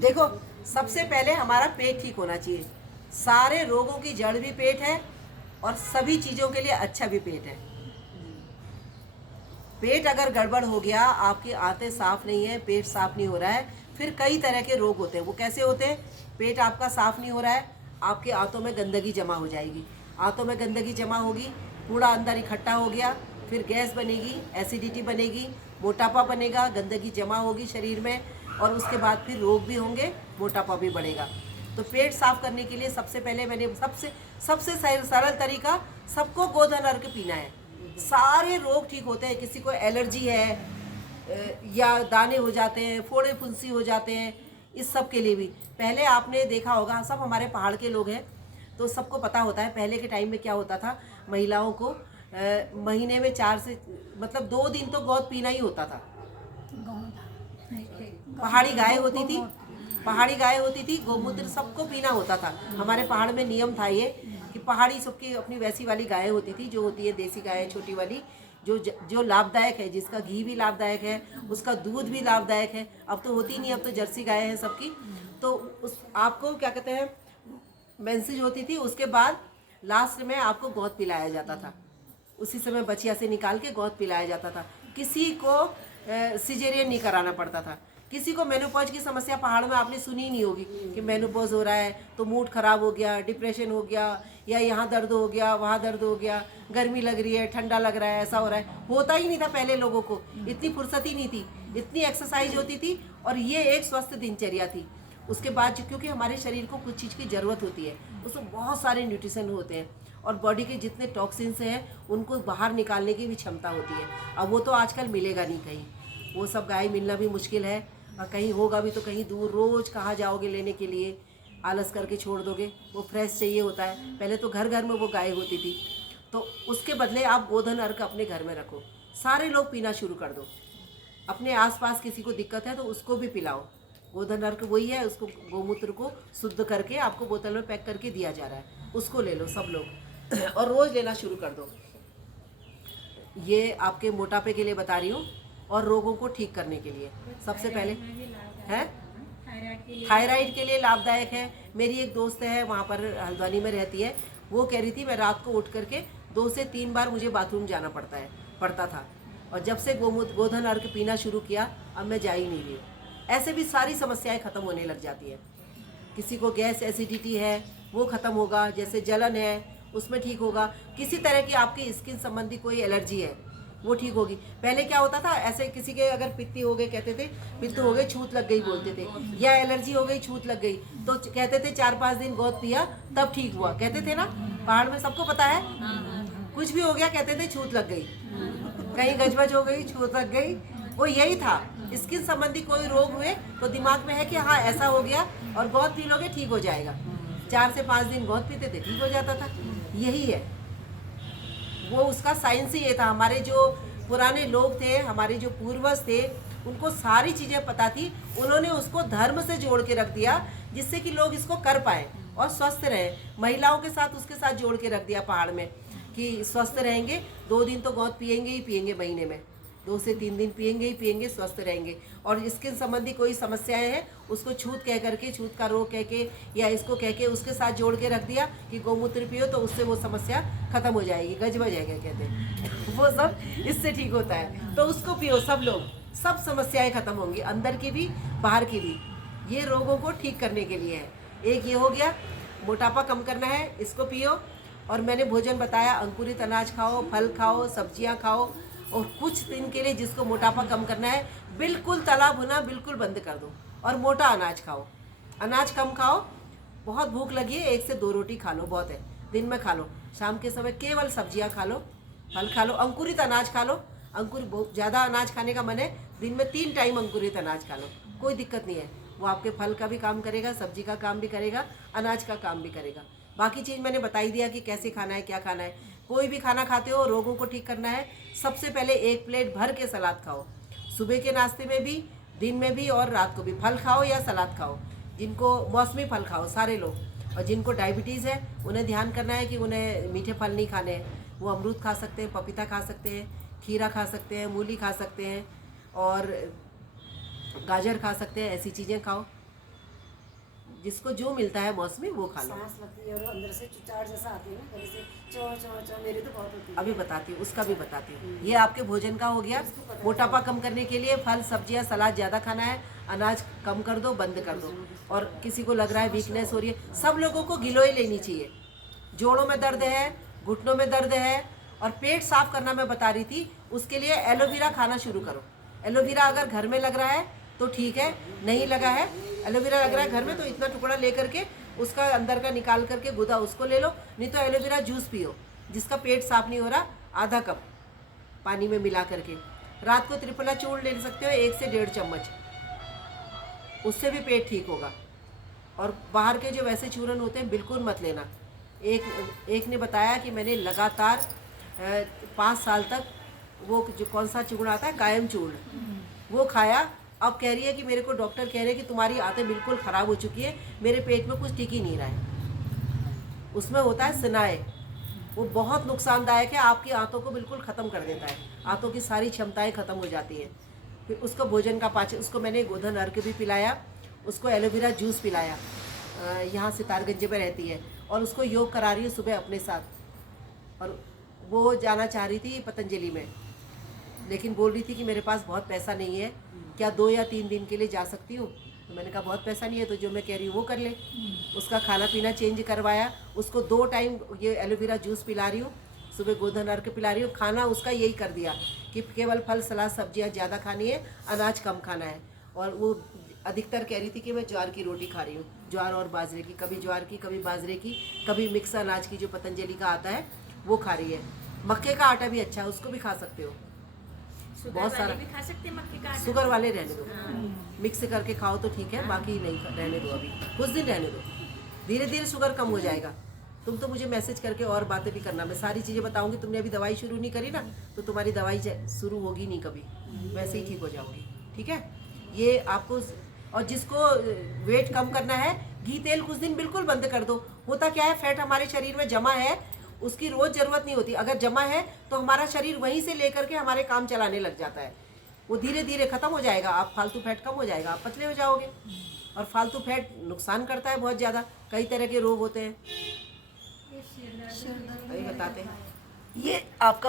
देखो, सबसे पहले हमारा पेट ठीक होना चाहिए। सारे रोगों की जड़ भी पेट है और सभी चीज़ों के लिए अच्छा भी पेट है। पेट अगर गड़बड़ हो गया, आपकी आंतें साफ नहीं है, पेट साफ नहीं हो रहा है, फिर कई तरह के रोग होते हैं। वो कैसे होते हैं? पेट आपका साफ नहीं हो रहा है, आपके आंतों में गंदगी जमा हो जाएगी। आंतों में गंदगी जमा होगी, कूड़ा अंदर इकट्ठा हो गया, फिर गैस बनेगी, एसिडिटी बनेगी, मोटापा बनेगा, गंदगी जमा होगी शरीर में, और उसके बाद फिर रोग भी होंगे, मोटापा भी बढ़ेगा। तो पेट साफ करने के लिए सबसे पहले मैंने सबसे सबसे सरल तरीका, सबको गोधन अर्क पीना है। सारे रोग ठीक होते हैं। किसी को एलर्जी है या दाने हो जाते हैं, फोड़े फुंसी हो जाते हैं, इस सब के लिए भी। पहले आपने देखा होगा, सब हमारे पहाड़ के लोग हैं तो सबको पता होता है पहले के टाइम में क्या होता था। महिलाओं को महीने में 4 से मतलब 2 दिन तो गोद पीना ही होता था। पहाड़ी गाय होती थी, पहाड़ी गाय होती थी, गोमूत्र सबको पीना होता था। हमारे पहाड़ में नियम था ये कि पहाड़ी सबकी अपनी वैसी वाली गाय होती थी, जो होती है देसी गाय छोटी वाली, जो लाभदायक है, जिसका घी भी लाभदायक है, उसका दूध भी लाभदायक है। अब तो होती नहीं, अब तो जर्सी गाय है सबकी। तो उस आपको क्या कहते हैं, मेंसेज होती थी, उसके बाद लास्ट में आपको गोद पिलाया जाता था। उसी समय बचिया से निकाल के गोद पिलाया जाता था। किसी को सिजेरियन नहीं कराना पड़ता था। किसी को मेनोपॉज की समस्या पहाड़ में आपने सुनी नहीं होगी कि मेनोपॉज हो रहा है तो मूड खराब हो गया, डिप्रेशन हो गया, या यहाँ दर्द हो गया, वहाँ दर्द हो गया, गर्मी लग रही है, ठंडा लग रहा है, ऐसा हो रहा है। होता ही नहीं था पहले लोगों को, इतनी फुर्सत ही नहीं थी, इतनी एक्सरसाइज होती थी, और ये एक स्वस्थ दिनचर्या थी। उसके बाद क्योंकि हमारे शरीर को कुछ चीज़ की ज़रूरत होती है, उसमें बहुत सारे न्यूट्रिशन होते हैं, और बॉडी के जितने टॉक्सिन्स हैं उनको बाहर निकालने की भी क्षमता होती है। अब वो तो आजकल मिलेगा नहीं कहीं, वो सब गाय मिलना भी मुश्किल है, और कहीं होगा भी तो कहीं दूर, रोज़ कहाँ जाओगे लेने के लिए, आलस करके छोड़ दोगे। वो फ्रेश चाहिए होता है। पहले तो घर घर में वो गाय होती थी, तो उसके बदले आप गोधन अर्क अपने घर में रखो, सारे लोग पीना शुरू कर दो। अपने आसपास किसी को दिक्कत है तो उसको भी पिलाओ। गोधन अर्क वही है, उसको गोमूत्र को शुद्ध करके आपको बोतल में पैक करके दिया जा रहा है, उसको ले लो सब लोग और रोज़ लेना शुरू कर दो। ये आपके मोटापे के लिए बता रही हूँ, और रोगों को ठीक करने के लिए सबसे पहले है। थायराइड के लिए लाभदायक है। मेरी एक दोस्त है, वहाँ पर हल्द्वानी में रहती है, वो कह रही थी मैं रात को उठ करके 2 से 3 बार मुझे बाथरूम जाना पड़ता था, और जब से गोधन अर्क पीना शुरू किया, अब मैं जा ही नहीं रही। ऐसे भी सारी समस्याएं खत्म होने लग जाती है। किसी को गैस एसिडिटी है वो ख़त्म होगा, जैसे जलन है उसमें ठीक होगा। किसी तरह की आपकी स्किन संबंधी कोई एलर्जी है वो ठीक होगी। पहले क्या होता था, ऐसे किसी के अगर पित्ती हो गए कहते थे पित्त हो गई, छूत लग गई बोलते थे, या एलर्जी हो गई, छूत लग गई, तो कहते थे 4-5 दिन गोद पिया तब ठीक हुआ, कहते थे ना। पहाड़ में सबको पता है, कुछ भी हो गया कहते थे छूत लग गई, कहीं गजबज हो गई, छूत लग गई, वो यही था। स्किन संबंधी कोई रोग हुए तो दिमाग में है कि हाँ ऐसा हो गया, और गोद पी लोगे ठीक हो जाएगा। 4 से 5 दिन गोद पीते थे, ठीक हो जाता था। यही है वो, उसका साइंस ही ये था। हमारे जो पुराने लोग थे, हमारे जो पूर्वज थे, उनको सारी चीज़ें पता थी। उन्होंने उसको धर्म से जोड़ के रख दिया, जिससे कि लोग इसको कर पाए और स्वस्थ रहे। महिलाओं के साथ उसके साथ जोड़ के रख दिया पहाड़ में कि स्वस्थ रहेंगे, 2 दिन तो गोद पिएंगे ही पिएंगे, महीने में 2 से 3 दिन पिएंगे ही पिएंगे, स्वस्थ रहेंगे। और स्किन संबंधी कोई समस्याएं हैं उसको छूत कह करके, छूत का रोग कह के, या इसको कह के उसके साथ जोड़ के रख दिया कि गोमूत्र पियो तो उससे वो समस्या खत्म हो जाएगी, गजबज जाएगा कहते हैं वो सब इससे ठीक होता है। तो उसको पियो सब लोग, सब समस्याएं खत्म होंगी, अंदर की भी बाहर की भी। ये रोगों को ठीक करने के लिए है। एक ये हो गया, मोटापा कम करना है, इसको पियो। और मैंने भोजन बताया, अंकुरित अनाज खाओ, फल खाओ, सब्जियां खाओ, और कुछ दिन के लिए जिसको मोटापा कम करना है, बिल्कुल तला भुना बिल्कुल बंद कर दो, और मोटा अनाज खाओ, अनाज कम खाओ। बहुत भूख लगी है, 1 से 2 रोटी खा लो, बहुत है, दिन में खा लो। शाम के समय केवल सब्जियां खा लो, फल खा लो, अंकुरित अनाज खा लो। बहुत ज़्यादा अनाज खाने का मन है, दिन में 3 टाइम अंकुरित अनाज खा लो, कोई दिक्कत नहीं है। वो आपके फल का भी काम करेगा, सब्जी का काम भी करेगा, अनाज का काम भी करेगा। बाकी चीज़ मैंने बता ही दिया कि कैसे खाना है, क्या खाना है। कोई भी खाना खाते हो, रोगों को ठीक करना है, सबसे पहले 1 प्लेट भर के सलाद खाओ, सुबह के नाश्ते में भी, दिन में भी, और रात को भी। फल खाओ या सलाद खाओ, जिनको मौसमी फल खाओ सारे लोग। और जिनको डायबिटीज़ है उन्हें ध्यान करना है कि उन्हें मीठे फल नहीं खाने हैं, वो अमरूद खा सकते हैं, पपीता खा सकते हैं, खीरा खा सकते हैं, मूली खा सकते हैं, और गाजर खा सकते हैं, ऐसी चीज़ें खाओ। जिसको जो मिलता है मौसमी वो खा लो। सांस लगती है और अंदर से चुचाड़ जैसा आती है ना, गले से चौ चौ चौ, मेरे तो बहुत होती है। अभी बताती हूँ, उसका भी बताती हूँ। ये आपके भोजन का हो गया। मोटापा कम करने के लिए फल सब्जियाँ सलाद ज़्यादा खाना है, अनाज कम कर दो, बंद कर दो। और किसी को लग रहा है वीकनेस हो रही है, सब लोगों को गिलोय लेनी चाहिए। जोड़ों में दर्द है, घुटनों में दर्द है और पेट साफ करना मैं बता रही थी, उसके लिए एलोवेरा खाना शुरू करो। एलोवेरा अगर घर में लग रहा है तो ठीक है, नहीं लगा है, एलोवेरा लग रहा है घर में तो इतना टुकड़ा लेकर के उसका अंदर का निकाल करके गुदा उसको ले लो, नहीं तो एलोवेरा जूस पियो। जिसका पेट साफ नहीं हो रहा, आधा कप पानी में मिला करके। रात को त्रिफला चूर्ण ले सकते हो 1 से 1.5 चम्मच, उससे भी पेट ठीक होगा। और बाहर के जो वैसे चूर्ण होते हैं बिल्कुल मत लेना। एक ने बताया कि मैंने लगातार 5 साल तक वो जो कौन सा चूर्ण आता है, कायम चूर्ण, वो खाया। अब कह रही है कि मेरे को डॉक्टर कह रहे हैं कि तुम्हारी आंतें बिल्कुल ख़राब हो चुकी है, मेरे पेट में कुछ टिक ही नहीं रहा है। उसमें होता है सिनाए, वो बहुत नुकसानदायक है, आपकी आंतों को बिल्कुल ख़त्म कर देता है, आंतों की सारी क्षमताएं ख़त्म हो जाती हैं। फिर उसको भोजन का पाचन, उसको मैंने गोधन अर्क भी पिलाया, उसको एलोवेरा जूस पिलाया। यहाँ सितारगंज में रहती है और उसको योग करा रही हूँ सुबह अपने साथ। और वो जाना चाह रही थी पतंजलि में, लेकिन बोल रही थी कि मेरे पास बहुत पैसा नहीं है, क्या 2 या 3 दिन के लिए जा सकती हूँ। तो मैंने कहा बहुत पैसा नहीं है तो जो मैं कह रही हूँ वो कर ले। उसका खाना पीना चेंज करवाया, उसको 2 टाइम ये एलोवेरा जूस पिला रही हूँ, सुबह गोधन अर्क पिला रही हूँ। खाना उसका यही कर दिया कि केवल फल सलाद सब्जियाँ ज़्यादा खानी है, अनाज कम खाना है। और वो अधिकतर कह रही थी कि मैं ज्वार की रोटी खा रही हूँ, ज्वार और बाजरे की, कभी ज्वार की, कभी बाजरे की, कभी मिक्स अनाज की जो पतंजलि का आता है वो खा रही है। मक्के का आटा भी अच्छा है, उसको भी खा सकते हो, बहुत सारा भी खा सकते हैं मक्के का आटा। शुगर वाले रहने दो, मिक्स करके खाओ तो ठीक है, बाकी नहीं रहने दो, अभी कुछ दिन रहने दो, धीरे धीरे शुगर कम हो जाएगा। तुम तो मुझे मैसेज करके और बातें भी करना, मैं सारी चीज़ें बताऊंगी। तुमने अभी दवाई शुरू नहीं करी ना, तो तुम्हारी दवाई शुरू होगी नहीं कभी, वैसे ही ठीक हो जाओगी, ठीक है। ये आपको, और जिसको वेट कम करना है, घी तेल कुछ दिन बिल्कुल बंद कर दो। होता क्या है, फैट हमारे शरीर में जमा है, उसकी रोज़ ज़रूरत नहीं होती। अगर जमा है तो हमारा शरीर वहीं से लेकर के हमारे काम चलाने लग जाता है, वो धीरे धीरे ख़त्म हो जाएगा। आप फालतू फैट कम हो जाएगा, आप पतले हो जाओगे। और फालतू फैट नुकसान करता है बहुत ज़्यादा, कई तरह के रोग होते हैं, वही बताते हैं। ये आपका